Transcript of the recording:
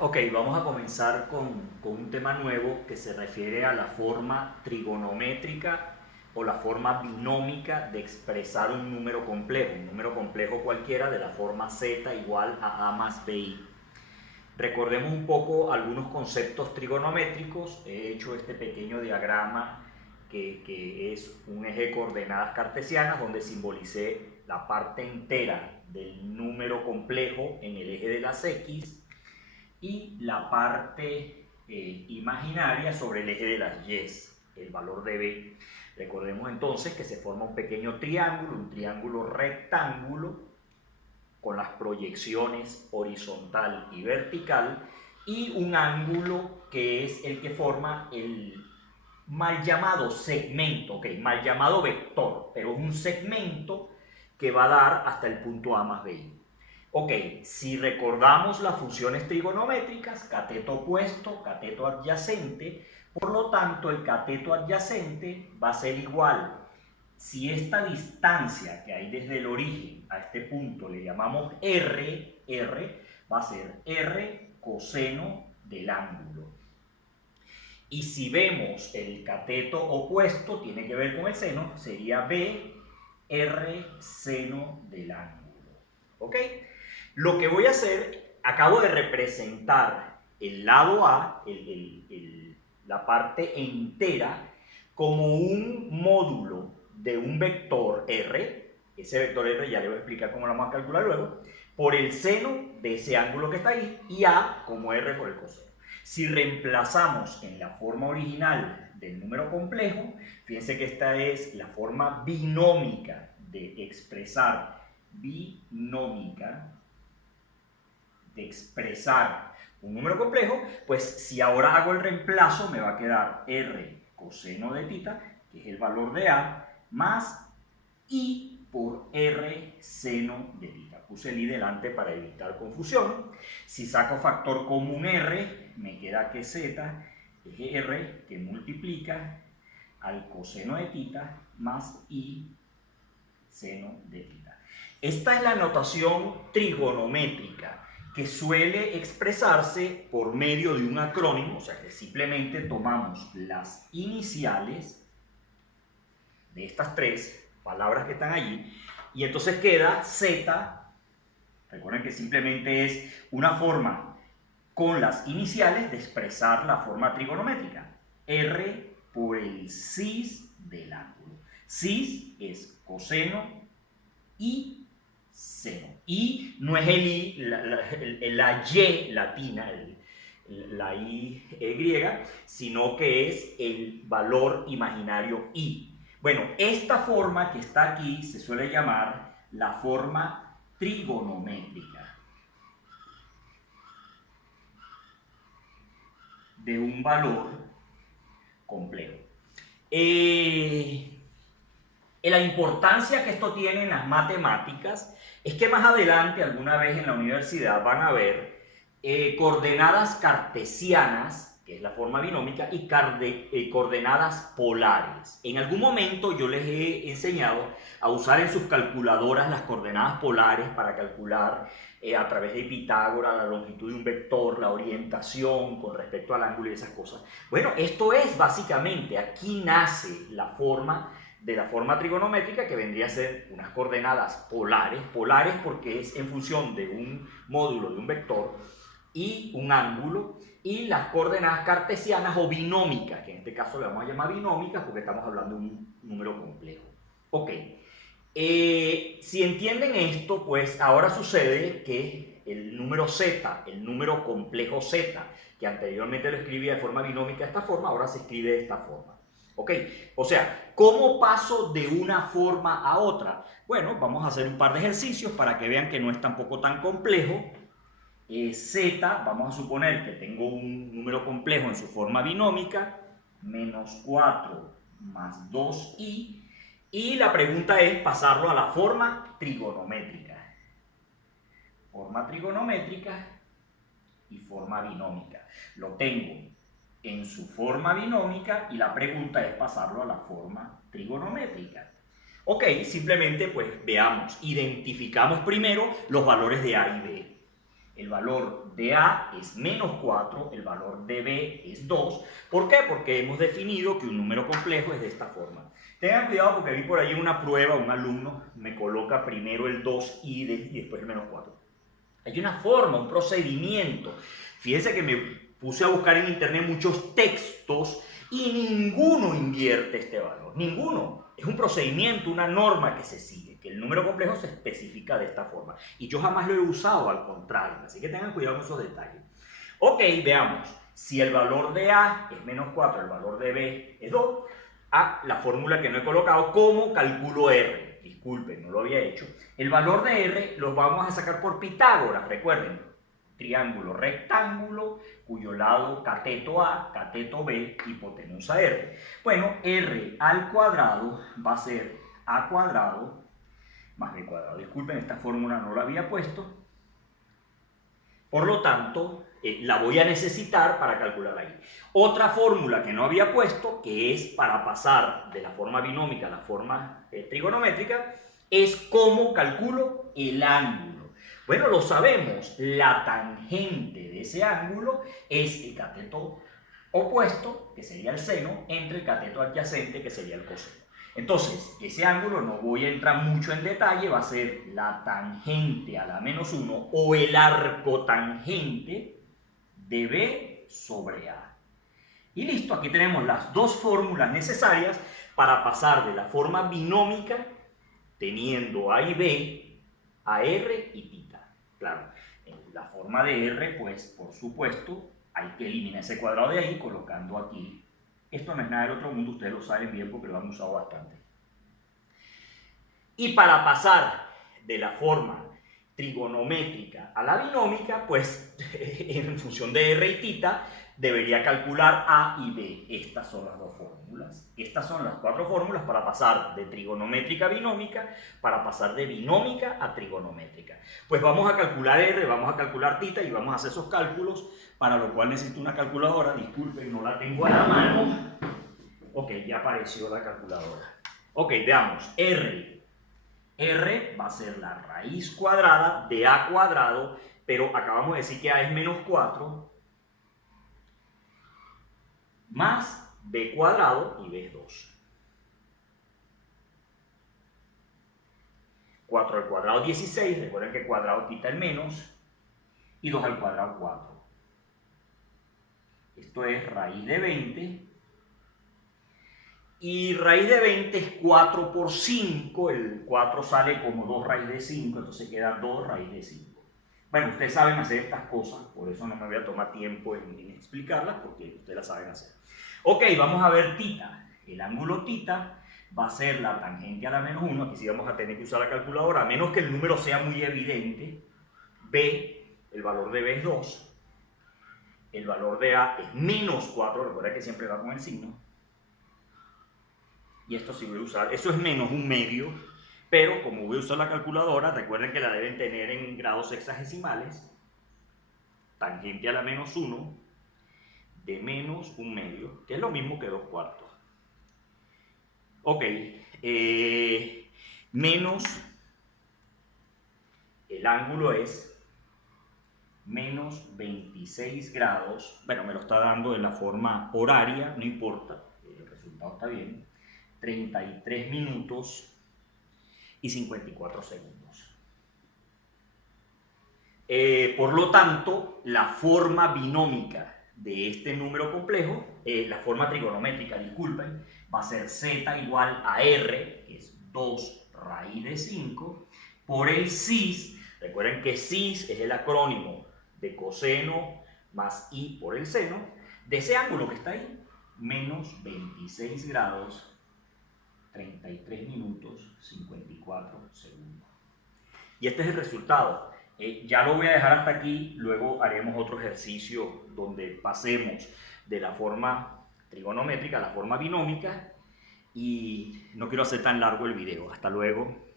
Ok, vamos a comenzar con un tema nuevo que se refiere a la forma trigonométrica o la forma binómica de expresar un número complejo cualquiera de la forma z igual a más bi. Recordemos un poco algunos conceptos trigonométricos. He hecho este pequeño diagrama que es un eje de coordenadas cartesianas donde simbolicé la parte entera del número complejo en el eje de las x y la parte imaginaria sobre el eje de las y, el valor de b. Recordemos entonces que se forma un pequeño triángulo, un triángulo rectángulo con las proyecciones horizontal y vertical y un ángulo que es el que forma el mal llamado segmento, ok, mal llamado vector, pero es un segmento que va a dar hasta el punto A más B. Ok, si recordamos las funciones trigonométricas, cateto opuesto, cateto adyacente, por lo tanto el cateto adyacente va a ser igual. Si esta distancia que hay desde el origen a este punto le llamamos R va a ser R coseno del ángulo. Y si vemos el cateto opuesto, tiene que ver con el seno, sería B R seno del ángulo. ¿Ok? Lo que voy a hacer, acabo de representar el lado A, la parte entera, como un módulo de un vector R. Ese vector R ya le voy a explicar cómo lo vamos a calcular luego, por el seno de ese ángulo que está ahí, y A como R por el coseno. Si reemplazamos en la forma original del número complejo, fíjense que esta es la forma binómica de expresar, un número complejo, pues si ahora hago el reemplazo me va a quedar R coseno de tita, que es el valor de A, más I por R seno de tita. Puse el I delante para evitar confusión. Si saco factor común R, me queda que Z es R que multiplica al coseno de tita más I seno de tita. Esta es la notación trigonométrica que suele expresarse por medio de un acrónimo, o sea que simplemente tomamos las iniciales de estas tres palabras que están allí y entonces queda Z. Recuerden que simplemente es una forma con las iniciales de expresar la forma trigonométrica. R por el cis del ángulo. Cis es coseno y seno. Y no es el I, la Y latina, la I griega, sino que es el valor imaginario I. Bueno, esta forma que está aquí se suele llamar la forma trigonométrica de un valor complejo. La importancia que esto tiene en las matemáticas es que más adelante, alguna vez en la universidad, van a ver coordenadas cartesianas, que es la forma binómica, y coordenadas polares. En algún momento yo les he enseñado a usar en sus calculadoras las coordenadas polares para calcular a través de Pitágoras la longitud de un vector, la orientación con respecto al ángulo y esas cosas. Bueno, esto es básicamente, aquí nace la forma de la forma trigonométrica, que vendría a ser unas coordenadas polares porque es en función de un módulo de un vector y un ángulo, y las coordenadas cartesianas o binómicas, que en este caso le vamos a llamar binómicas porque estamos hablando de un número complejo. Ok, si entienden esto, pues ahora sucede que el número z, el número complejo z, que anteriormente lo escribía de forma binómica de esta forma, ahora se escribe de esta forma. ¿Ok? O sea, ¿cómo paso de una forma a otra? Bueno, vamos a hacer un par de ejercicios para que vean que no es tampoco tan complejo. Z, vamos a suponer que tengo un número complejo en su forma binómica, menos 4 más 2i, y la pregunta es pasarlo a la forma trigonométrica. Forma trigonométrica y forma binómica. Lo tengo en su forma binómica y la pregunta es pasarlo a la forma trigonométrica. Ok, simplemente pues veamos, identificamos primero los valores de A y B. el valor de A es menos 4, el valor de B es 2. ¿Por qué? Porque hemos definido que un número complejo es de esta forma. Tengan cuidado porque vi por ahí una prueba, un alumno me coloca primero el 2i y después el menos 4. Hay una forma, un procedimiento. Fíjense que me puse a buscar en internet muchos textos y ninguno invierte este valor, ninguno. Es un procedimiento, una norma que se sigue, que el número complejo se especifica de esta forma. Y yo jamás lo he usado, al contrario, así que tengan cuidado con esos detalles. Ok, veamos. Si el valor de A es menos 4, el valor de B es 2, la fórmula que no he colocado, ¿cómo calculo R? Disculpen, no lo había hecho. El valor de R lo vamos a sacar por Pitágoras, recuerden. Triángulo rectángulo, cuyo lado cateto A, cateto B, hipotenusa R. Bueno, R al cuadrado va a ser A cuadrado más B cuadrado. Disculpen, esta fórmula no la había puesto. Por lo tanto, la voy a necesitar para calcular ahí. Otra fórmula que no había puesto, que es para pasar de la forma binómica a la forma trigonométrica, es cómo calculo el ángulo. Bueno, lo sabemos, la tangente de ese ángulo es el cateto opuesto, que sería el seno, entre el cateto adyacente, que sería el coseno. Entonces, ese ángulo, no voy a entrar mucho en detalle, va a ser la tangente a la menos 1 o el arco tangente de B sobre A. Y listo, aquí tenemos las dos fórmulas necesarias para pasar de la forma binómica, teniendo A y B, a R y θ. Claro, en la forma de R, pues, por supuesto, hay que eliminar ese cuadrado de ahí colocando aquí. Esto no es nada del otro mundo, ustedes lo saben bien porque lo han usado bastante. Y para pasar de la forma trigonométrica a la binómica, pues en función de R y θ, debería calcular A y B. Estas son las dos fórmulas. Estas son las cuatro fórmulas para pasar de trigonométrica a binómica, para pasar de binómica a trigonométrica. Pues vamos a calcular R, vamos a calcular θ y vamos a hacer esos cálculos, para lo cual necesito una calculadora. Disculpen, no la tengo a la mano. Ok, ya apareció la calculadora. Ok, veamos. R va a ser la raíz cuadrada de A cuadrado, pero acabamos de decir que A es menos 4, más B cuadrado y B es 2. 4 al cuadrado 16, recuerden que cuadrado quita el menos, y 2 al cuadrado 4. Esto es raíz de 20, y raíz de 20 es 4 por 5, el 4 sale como 2 raíz de 5, entonces queda 2 raíz de 5. Bueno, ustedes saben hacer estas cosas, por eso no me voy a tomar tiempo en explicarlas, porque ustedes las saben hacer. Ok, vamos a ver θ. El ángulo θ va a ser la tangente a la menos 1, aquí sí vamos a tener que usar la calculadora, a menos que el número sea muy evidente. B, el valor de B es 2, el valor de A es menos 4, recuerda que siempre va con el signo, y esto sí voy a usar, eso es menos un medio, pero como voy a usar la calculadora, recuerden que la deben tener en grados sexagesimales. Tangente a la menos 1 de menos un medio, que es lo mismo que 2 cuartos. Ok, menos, el ángulo es menos 26 grados, bueno, me lo está dando en la forma horaria, no importa, el resultado está bien, 33 minutos y 54 segundos. Por lo tanto, la forma binómica de este número complejo, la forma trigonométrica, disculpen, va a ser z igual a r, que es 2 raíz de 5, por el cis. Recuerden que cis es el acrónimo de coseno más i por el seno, de ese ángulo que está ahí, menos 26 grados, 33 minutos, 54 segundos. Y este es el resultado. Ya lo voy a dejar hasta aquí, luego haremos otro ejercicio donde pasemos de la forma trigonométrica a la forma binómica y no quiero hacer tan largo el video. Hasta luego.